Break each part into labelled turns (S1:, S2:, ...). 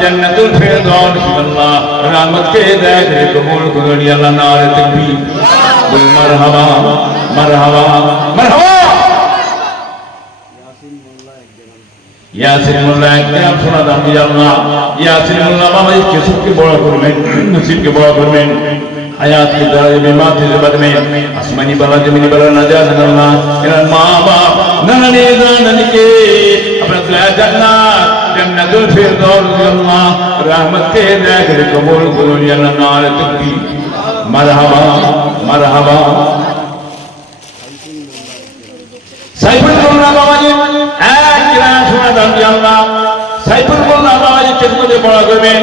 S1: جنت الفیضان کی اللہ رحمت کے دیکھ رے قبول کرنی اللہ نار تکبیر. بل مرحبا مرحبا مرحبا! یاسین مولا ایک آپ سنا دا یا اللہ. یاسین مولا بابا اس کے سب کے بڑا کرمین نصیب کے بڑا کرمین حیات کی درجہ ماں سے بد میں. اسمانی بلا جمینی بلا نجات اللہ ایران ماں باپ ننے دانن کے اپنا جنہ জান্নাতুল ফিরদাউস আল্লাহ, রহমতে নাগর কবুল করুন জান্নাত নারে তাকবীর। মারহাবা মারহাবা। সাইফুল মোল্লা বাবাজি, এক গ্রাম সোনা দান আল্লাহ। সাইফুল মোল্লা বাবাজি খেদমতে বড় করবেন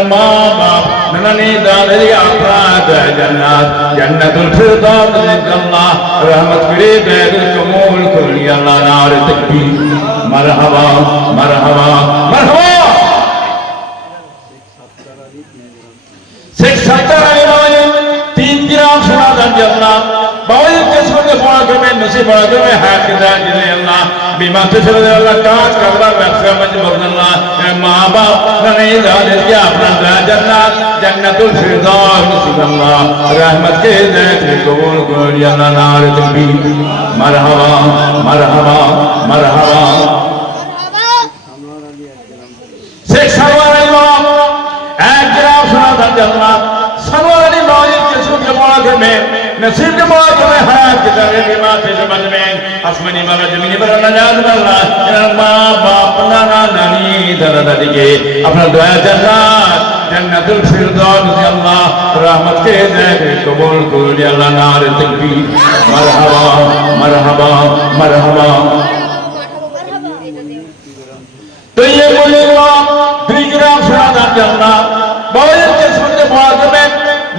S1: إماما من نيدان الأفراد جنات جنة الفردوس عند الله رحمة قريب الكمول كل يلا نار تكبير مرحبا مرحبا مرحبا শেখ সত্তার আলী বাবাজি তিন দিরাম সোনা দান জান্নাত বাবাজি কেসমকে পড়া করবে নসিব পড়া করবে হায়াত কে দান দিলে আল্লাহ বিমা তো ছেড়ে আল্লাহ কাজ কারবার سمجھ مرن اللہ ماں باپ نہیں ڈالے کیا اپنا جنت جنت الفردوس نصیب اللہ رحمت کے دیکھ قبول کر یا نار تبی مرحبا مرحبا مرحبا نصیب کے موقع میں حیات کے درجے کے سے سمجھ میں আসমানি বালা, জমিনে বালা নাজাত বালা মা, বাপ, নানা, নানি, দাদা, দাদিকে আপনার দয়া জান্নাত, জান্নাতুল ফিরদাউস, আল্লাহ রহমত কে কবুল করুন আল্লাহ নারে তাকবীর। মারহাবা মারহাবা মারহাবা।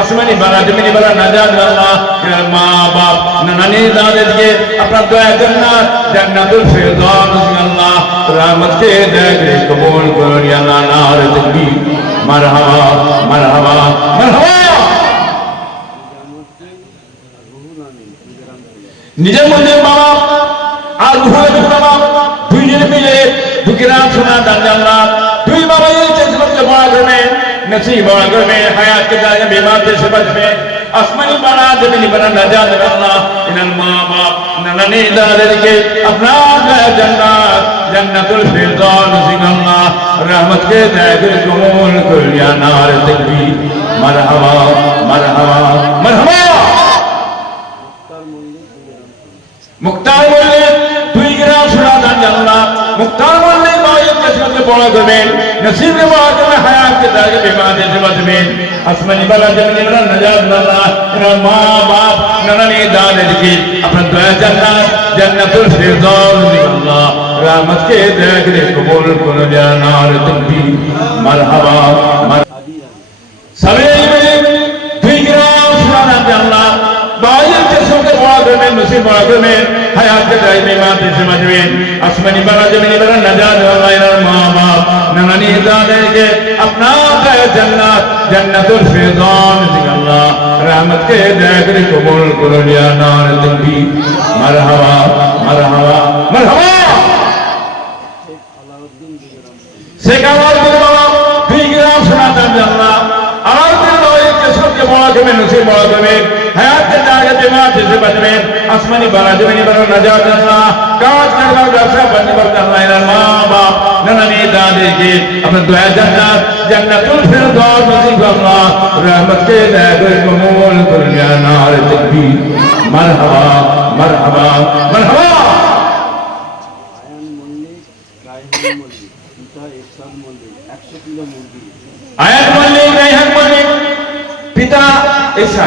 S1: আসমানি বালা জমিনি বালা নাজাদ আল্লাহ মা বাপ নানি দাদাকে আপনার দয়া জান্নাত জান্নাতুল ফিরদাউস আল্লাহ রহমত কে দেখে কবুল করুন ইয়া আল্লাহ নার তকবি মারহাবা মারহাবা মারহাবা নিজের মধ্যে বাবা আর ঘুরে বাবা, দুইজনে মিলে দুকিরাম শোনা দান আল্লাহ দুই বাবা باغ میں، نصیب آگ میں، حیات کے دائرے بیمار کے شبت میں اخمال بنا جبنی بنا نجات اللہ ان ماں باپ نننی دادر کے اپنا جنات جنت الفردان سنگنا رحمت کے دائر جمول کل یا نار تکبی مرحبا مرحبا مرحبا! مختار مولیٰ معظمین نصیب معظم حیات کے دارے دے جبت میں۔ اسمانی بلا جنگی نرہ نجات اللہ نرہ ماں، باپ نرہ نیدان لگی اپنا دعا جنت جنت الفردان اللہ۔ رحمت کے دیکھ دے قبول کر جانا اور تم بھی مرحبا۔ سویل جی میں دوئی گراہ سنانا اللہ باہر جسوں کے میں، نصیب معظمین হায়াত কাটায় বেমা দেশে মাঝবে আসমানি বাড়া জমিনি বাড়া নাজাদ আল্লাহ মা বাপ নানানি দাদেরকে আপনার জান্নাত, জান্নাতুল ফিরদান আল্লাহ। রহমত কে দয়া কবুল করুন ইয়া নার তুমি মারহাবা মারহাবা মারহাবা! শেখ আলাউদ্দিন বাবা দুই গ্রাম সোনা জান্নাত। আলাউদ্দিন বাবা কে সবচেয়ে বড় জমি নসিব বড় জমি হ্যাঁ یتیما جسے بچنے اسمانی بارا جمینی برا نجات اللہ کاج کرنا گرسا بننے پر کرنا ہے ماں باپ ننمی دادے کی اپنے دعا جنت جنت الفر دعا مصیب اللہ رحمت کے لیب الممول دنیا نار تکبیر۔ مرحبا مرحبا مرحبا! آیت ملک ریحان ملک پتا ایسا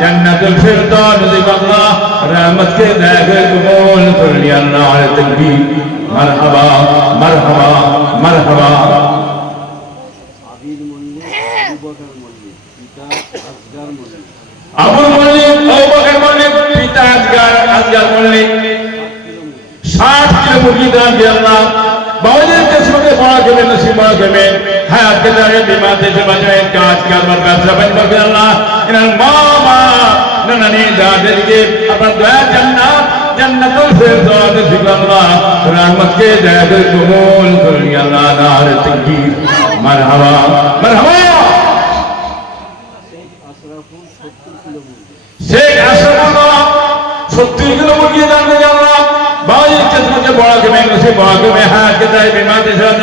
S1: جنت الفردان دی اللہ رحمت کے دے قبول کر اللہ نعرہ تکبیر مرحبا مرحبا مرحبا۔ ابو ملک ابو بکر ملک پیتا ازگار ازگار ملک ساٹھ کلو مرگی دان دیا اللہ۔ بہت قسم کے خوراک میں نصیبہ کے میں দেশে বাঁচায় কাজ কারবার ব্যবসা বাণিজ্য করবেন আল্লাহ। এনার মা মা নানানি দাদেরকে আপনার দয়া জান্নাত, জান্নাতুল ফেরদাউস বড় কমে বড় কমে হাত কেটে বিমাতে সাহায্য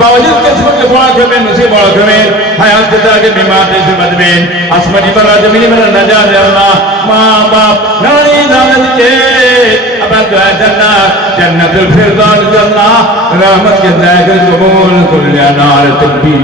S1: باوجود کسب کے بڑا گمین اسی بڑا گمین حیات کے طرح کے بیمار دے سے مدمین آسمانی پر آجمینی میرا نجا دے اللہ۔ ماں باپ، نانی دانت کے۔ ابا دعا جنہ جنہ جنت الفردان جنہ رحمت کے دائگر قبول کلیہ نار تکبیر